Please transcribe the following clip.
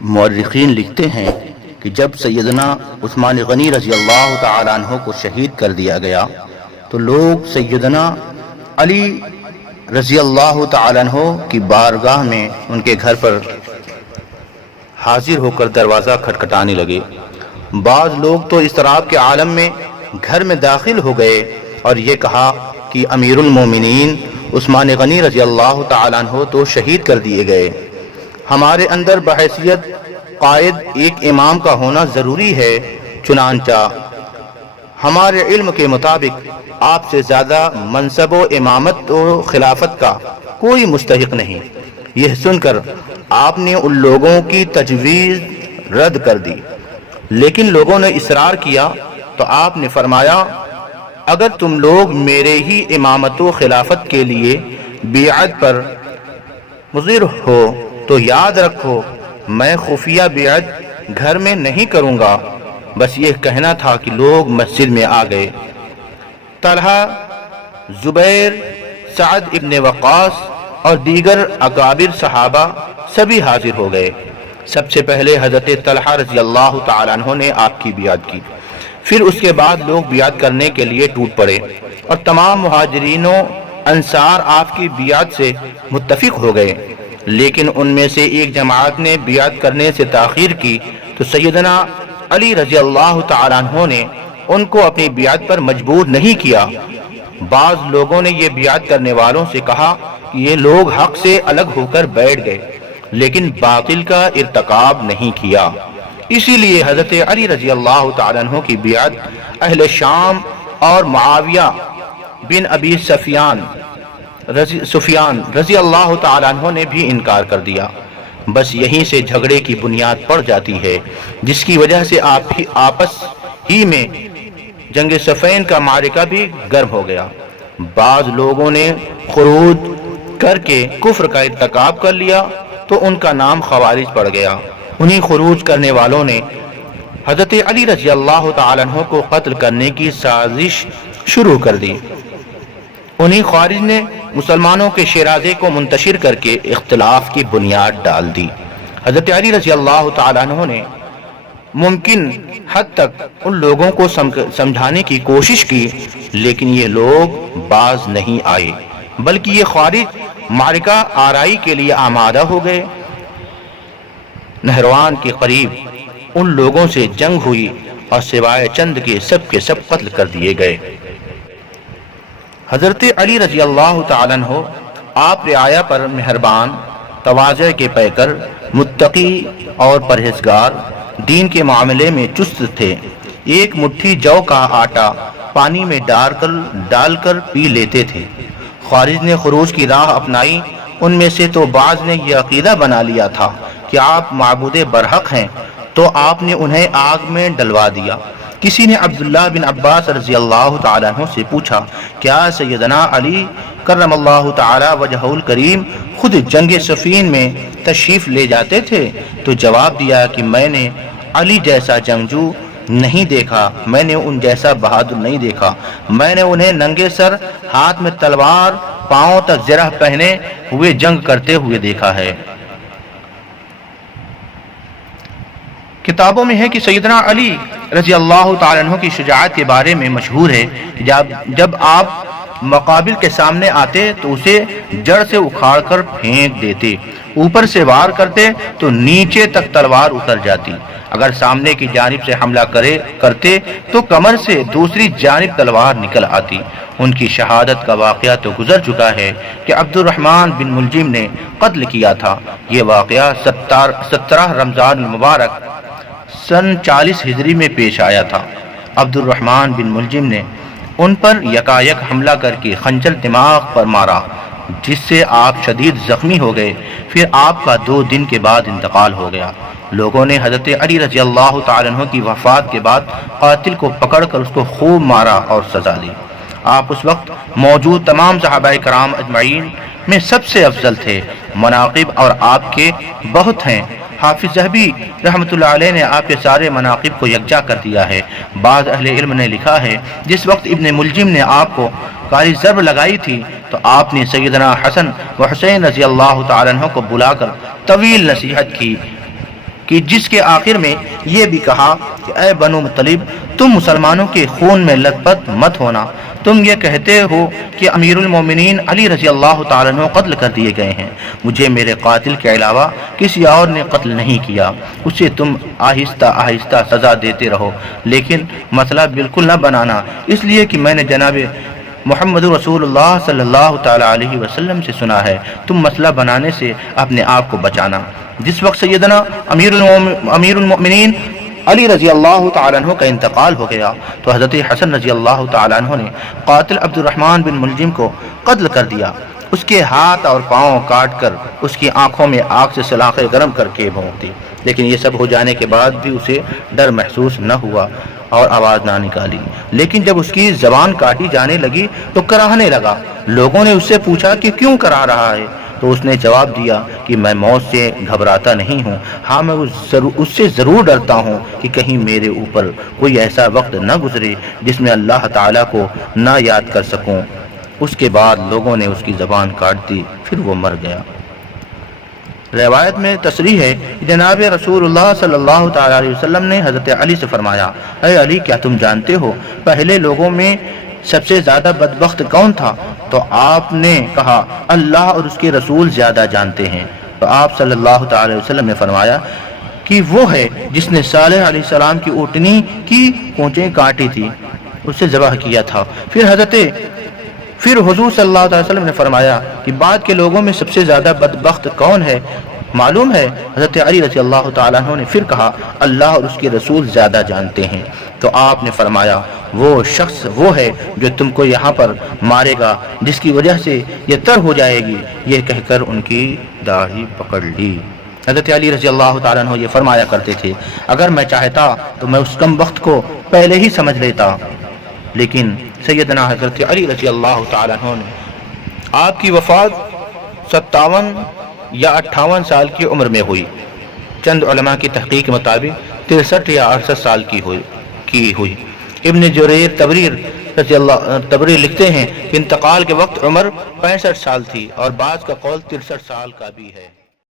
مورخین لکھتے ہیں کہ جب سیدنا عثمان غنی رضی اللہ تعالیٰ عنہ کو شہید کر دیا گیا تو لوگ سیدنا علی رضی اللہ تعالیٰ عنہ کی بارگاہ میں ان کے گھر پر حاضر ہو کر دروازہ کھٹکھٹانے لگے۔ بعض لوگ تو اضطراب کے عالم میں گھر میں داخل ہو گئے اور یہ کہا کہ امیر المومنین عثمان غنی رضی اللہ تعالیٰ عنہ تو شہید کر دیے گئے، ہمارے اندر بحیثیت قائد ایک امام کا ہونا ضروری ہے، چنانچہ ہمارے علم کے مطابق آپ سے زیادہ منصب و امامت و خلافت کا کوئی مستحق نہیں۔ یہ سن کر آپ نے ان لوگوں کی تجویز رد کر دی، لیکن لوگوں نے اصرار کیا تو آپ نے فرمایا اگر تم لوگ میرے ہی امامت و خلافت کے لیے بیعت پر مصر ہو تو یاد رکھو میں خفیہ بیعت گھر میں نہیں کروں گا۔ بس یہ کہنا تھا کہ لوگ مسجد میں آ گئے۔ طلحہ، زبیر، سعد ابن وقاص اور دیگر اکابر صحابہ سبھی حاضر ہو گئے۔ سب سے پہلے حضرت طلحہ رضی اللہ تعالیٰ عنہ نے آپ کی بیعت کی، پھر اس کے بعد لوگ بیعت کرنے کے لیے ٹوٹ پڑے اور تمام مہاجرین و انصار آپ کی بیعت سے متفق ہو گئے، لیکن ان میں سے ایک جماعت نے بیعت کرنے سے تاخیر کی تو سیدنا علی رضی اللہ تعالیٰ عنہ نے ان کو اپنی بیعت پر مجبور نہیں کیا۔ بعض لوگوں نے یہ بیعت کرنے والوں سے کہا کہ یہ لوگ حق سے الگ ہو کر بیٹھ گئے لیکن باطل کا ارتکاب نہیں کیا، اسی لیے حضرت علی رضی اللہ تعالیٰ عنہ کی بیعت اہل شام اور معاویہ بن ابی سفیان رضی اللہ تعالیٰ عنہ نے بھی انکار کر دیا۔ بس یہیں سے جھگڑے کی بنیاد پڑ جاتی ہے، جس کی وجہ سے آپس ہی میں جنگ صفین کا معرکہ بھی گرم ہو گیا۔ بعض لوگوں نے خروج کر کے کفر کا ارتکاب کر لیا تو ان کا نام خوارج پڑ گیا۔ انہی خروج کرنے والوں نے حضرت علی رضی اللہ تعالیٰ عنہ کو قتل کرنے کی سازش شروع کر دی۔ انہی خوارج نے مسلمانوں کے شیرازے کو منتشر کر کے اختلاف کی بنیاد ڈال دی۔ حضرت علی رضی اللہ تعالیٰ عنہ نے ممکن حد تک ان لوگوں کو سمجھانے کی کوشش کی، لیکن یہ لوگ باز نہیں آئے، بلکہ یہ خوارج معرکہ آرائی کے لیے آمادہ ہو گئے۔ نہروان کے قریب ان لوگوں سے جنگ ہوئی اور سوائے چند کے سب قتل کر دیے گئے۔ حضرت علی رضی اللہ تعالیٰ عنہ آپ رعایا پر مہربان، تواضع کے پیکر، متقی اور پرہیزگار، دین کے معاملے میں چست تھے۔ ایک مٹھی جو کا آٹا پانی میں ڈال کر پی لیتے تھے۔ خوارج نے خروج کی راہ اپنائی، ان میں سے تو بعض نے یہ عقیدہ بنا لیا تھا کہ آپ معبود برحق ہیں، تو آپ نے انہیں آگ میں ڈلوا دیا۔ کسی نے عبداللہ بن عباس رضی اللہ تعالیٰ عنہ سے پوچھا کیا سیدنا علی کرم اللہ تعالی وجہہ الکریم خود جنگ صفین میں تشریف لے جاتے تھے؟ تو جواب دیا کہ میں نے علی جیسا جنگجو نہیں دیکھا، میں نے ان جیسا بہادر نہیں دیکھا، میں نے انہیں ننگے سر، ہاتھ میں تلوار، پاؤں تک زرہ پہنے ہوئے جنگ کرتے ہوئے دیکھا ہے۔ کتابوں میں ہے کہ سیدنا علی رضی اللہ تعالیٰ عنہ کی شجاعت کے بارے میں مشہور ہے کہ جب آپ مقابل کے سامنے آتے تو اسے جڑ سے اکھاڑ کر پھینک دیتے، اوپر سے وار کرتے تو نیچے تک تلوار اتر جاتی، اگر سامنے کی جانب سے حملہ کرتے تو کمر سے دوسری جانب تلوار نکل آتی۔ ان کی شہادت کا واقعہ تو گزر چکا ہے کہ عبد الرحمن بن ملجم نے قتل کیا تھا۔ یہ واقعہ 17 رمضان المبارک سن 40 ہجری میں پیش آیا تھا۔ عبد الرحمن بن ملجم نے ان پر یکایک حملہ کر کے خنجر دماغ پر مارا، جس سے آپ شدید زخمی ہو گئے، پھر آپ کا 2 دن کے بعد انتقال ہو گیا۔ لوگوں نے حضرت علی رضی اللہ تعالیٰ عنہ کی وفات کے بعد قاتل کو پکڑ کر اس کو خوب مارا اور سزا دی۔ آپ اس وقت موجود تمام صحابہ کرام اجمعین میں سب سے افضل تھے۔ مناقب اور آپ کے بہت ہیں۔ حافظ ذہبی رحمۃ اللہ علیہ نے آپ کے سارے مناقب کو یکجا کر دیا ہے۔ بعض اہل علم نے لکھا ہے جس وقت ابن ملجم نے آپ کو کاری ضرب لگائی تھی تو آپ نے سیدنا حسن و حسین رضی اللہ تعالیٰ عنہ کو بلا کر طویل نصیحت کی کہ جس کے آخر میں یہ بھی کہا کہ اے بنو مطلب، تم مسلمانوں کے خون میں لت پت مت ہونا، تم یہ کہتے ہو کہ امیر المومنین علی رضی اللہ تعالیٰ عنہ قتل کر دیے گئے ہیں، مجھے میرے قاتل کے علاوہ کسی اور نے قتل نہیں کیا، اسے تم آہستہ آہستہ سزا دیتے رہو، لیکن مسئلہ بالکل نہ بنانا، اس لیے کہ میں نے جناب محمد رسول اللہ صلی اللہ تعالیٰ علیہ وسلم سے سنا ہے، تم مسئلہ بنانے سے اپنے آپ کو بچانا۔ جس وقت سیدنا امیر المؤمنین علی رضی اللہ تعالیٰ عنہ کا انتقال ہو گیا تو حضرت حسن رضی اللہ تعالیٰ عنہ نے قاتل عبد الرحمن بن ملجم کو قتل کر دیا، اس کے ہاتھ اور پاؤں کاٹ کر اس کی آنکھوں میں آگ سے سلاخیں گرم کر کے بھونک دی، لیکن یہ سب ہو جانے کے بعد بھی اسے ڈر محسوس نہ ہوا اور آواز نہ نکالی، لیکن جب اس کی زبان کاٹی جانے لگی تو کراہنے لگا۔ لوگوں نے اس سے پوچھا کہ کیوں کرا رہا ہے، تو اس نے جواب دیا کہ میں موت سے گھبراتا نہیں ہوں، ہاں میں اس سے ضرور ڈرتا ہوں کہ کہیں میرے اوپر کوئی ایسا وقت نہ گزرے جس میں اللہ تعالیٰ کو نہ یاد کر سکوں۔ اس کے بعد لوگوں نے اس کی زبان کاٹ دی، پھر وہ مر گیا۔ روایت میں تصریح ہے کہ جناب رسول اللہ صلی اللہ تعالیٰ علیہ وسلم نے حضرت علی سے فرمایا، اے علی، کیا تم جانتے ہو پہلے لوگوں میں سب سے زیادہ بدبخت کون تھا؟ تو آپ نے کہا، اللہ اور اس کے رسول زیادہ جانتے ہیں۔ تو آپ صلی اللہ تعالی وسلم نے فرمایا کہ وہ ہے جس نے صالح علیہ السلام کی اونٹنی کی پونچیں کاٹی تھی، اسے ذبح کیا تھا۔ پھر حضور صلی اللہ علیہ وسلم نے فرمایا کہ بعد کے لوگوں میں سب سے زیادہ بدبخت کون ہے؟ معلوم ہے حضرت علی رضی اللہ تعالیٰ عنہ نے پھر کہا، اللہ اور اس کے رسول زیادہ جانتے ہیں۔ تو آپ نے فرمایا، وہ شخص وہ ہے جو تم کو یہاں پر مارے گا، جس کی وجہ سے یہ تر ہو جائے گی۔ یہ کہہ کر ان کی داڑھی پکڑ لی۔ حضرت علی رضی اللہ تعالیٰ عنہ یہ فرمایا کرتے تھے، اگر میں چاہتا تو میں اس کم وقت کو پہلے ہی سمجھ لیتا، لیکن سیدنا حضرت علی رضی اللہ تعالیٰ عنہ نے آپ کی وفات 57 یا 58 سال کی عمر میں ہوئی، چند علماء کی تحقیق کے مطابق 63 یا 68 سال کی ہوئی۔ ابن جریر تبری لکھتے ہیں کہ انتقال کے وقت عمر 65 سال تھی، اور بعض کا قول 63 سال کا بھی ہے۔